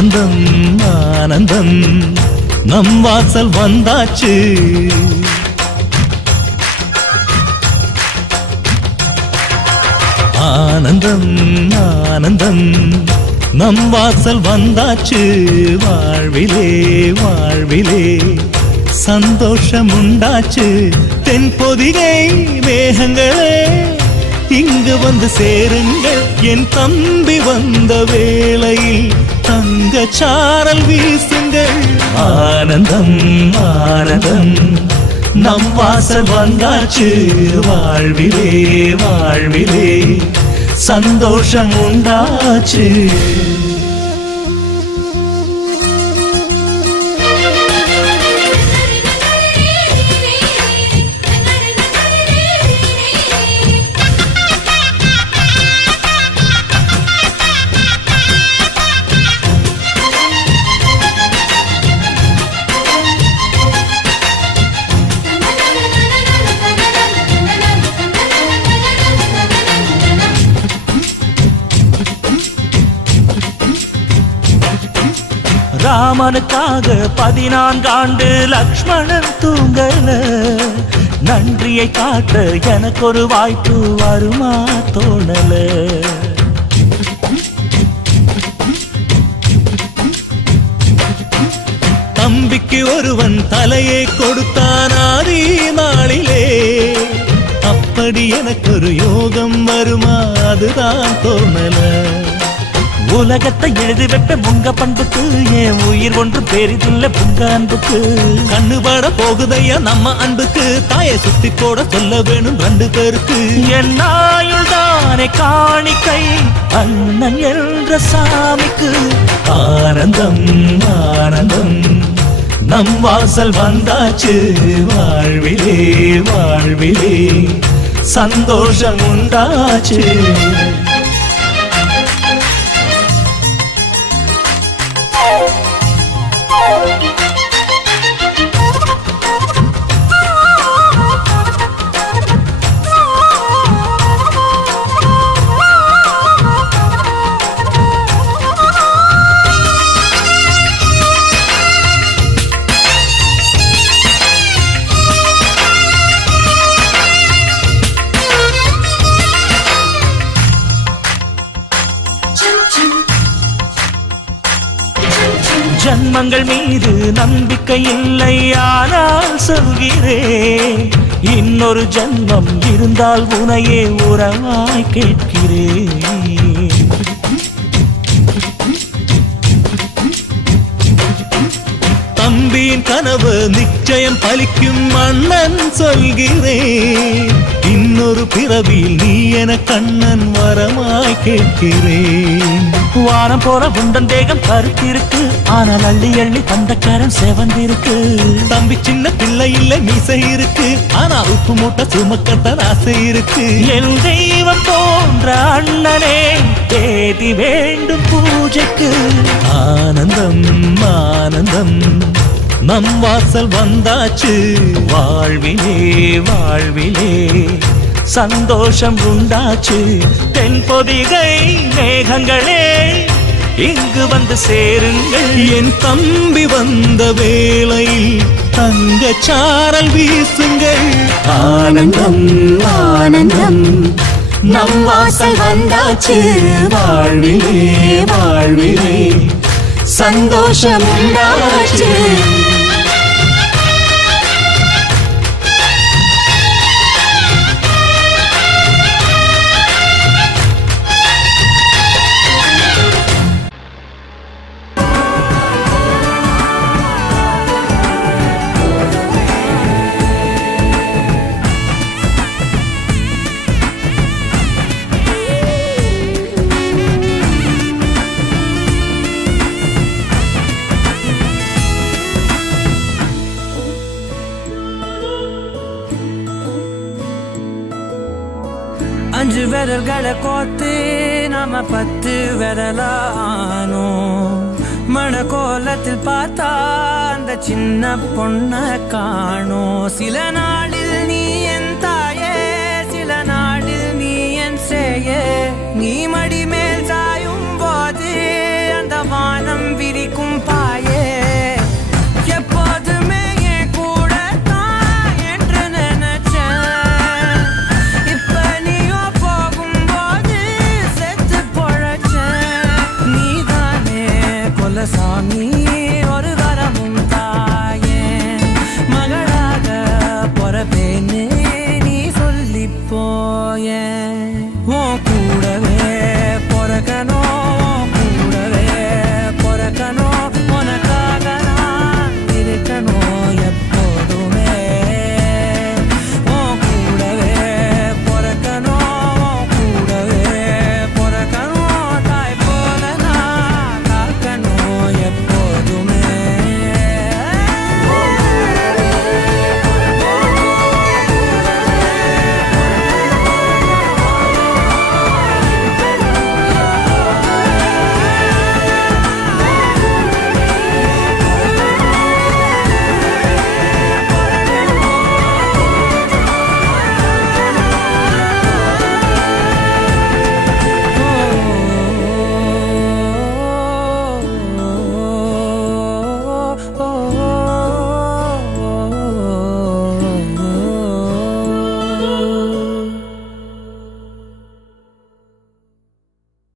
ஆனந்தம் ஆனந்தம் நம் வாசல் வந்தாச்சு. ஆனந்தம் ஆனந்தம் நம் வாசல் வந்தாச்சு. வாழ்விலே வாழ்விலே சந்தோஷம் உண்டாச்சு. தென்பொதிகை மேகங்களே இங்கு வந்து சேருங்கள். என் தம்பி வந்த வேளையில் தங்க சாரல் வீசுங்கள். ஆனந்தம் ஆனந்தம் நம் வாசல் வந்தாச்சு. வாழ்விலே வாழ்விலே சந்தோஷம் உண்டாச்சு. ராமனுக்காக 14 ஆண்டு லக்ஷ்மணன் தூங்கல. நன்றியை காட்ட எனக்கு ஒரு வாய்ப்பு வருமா தோணல. தம்பிக்கு ஒருவன் தலையை கொடுத்தான் ஆதி நாளிலே. அப்படி எனக்கு ஒரு யோகம் வருமா அதுதான் தோணல. உலகத்தை எழுதி வைப்ப உங்க பண்புக்கு என் உயிர் ஒன்று பெரிதில்லை உங்க அன்புக்கு. கண்ணுபட போகுதையா நம்ம அன்புக்கு. தாயை சுத்தி போட சொல்ல வேணும் 2 பேருக்கு. என் ஆயுள் தானே காணிக்கை அண்ணன் என்ற சாமிக்கு. ஆனந்தம் ஆனந்தம் நம் வாசல் வந்தாச்சு. வாழ்விலே வாழ்விலே சந்தோஷம் உண்டாச்சு. ஜன்மங்கள் மீது நம்பிக்கை இல்லை ஆனால் சொல்கிறேன். இன்னொரு ஜன்மம் இருந்தால் உனையே உறவாய் கேட்கிறேன். தம்பியின் கனவு நிச்சயம் பலிக்கும் அண்ணன் சொல்கிறேன். இன்னொரு பிறவியில் நீ என கண்ணன் வரமாய் கேட்கிறேன். வாரம் போற உண்டன் தேகம் கருத்திருக்கு. ஆனால் அள்ளி அள்ளி தந்தக்காரன் செவந்திருக்கு. தம்பி சின்ன பிள்ளை இல்லை மீசை இருக்கு. ஆனா உப்பு மூட்டை சுமக்கத்தான் ஆசை இருக்கு. என் தெய்வம் போன்ற அண்ணனே தேதி வேண்டும் பூஜைக்கு. ஆனந்தம் ஆனந்தம் நம் வாசல் வந்தாச்சு. வாழ்விலே வாழ்விலே சந்தோஷம் உண்டாச்சு. தென்பொதிகை மேகங்களே இங்கு வந்து சேருங்கள். என் தம்பி வந்த வேளையில் தங்க சாரல் வீசுங்கள். ஆனந்தம் ஆனந்தம் நம் வாசல் வந்தாச்சு. வாழ்விலே வாழ்விலே சந்தோஷம் உண்டாச்சு. அஞ்சு விரல்களை கோத்து நாம 10 விரலானோ. மண கோலத்தில் பார்த்தா அந்த சின்ன பொண்ண காணோ. சில நாள்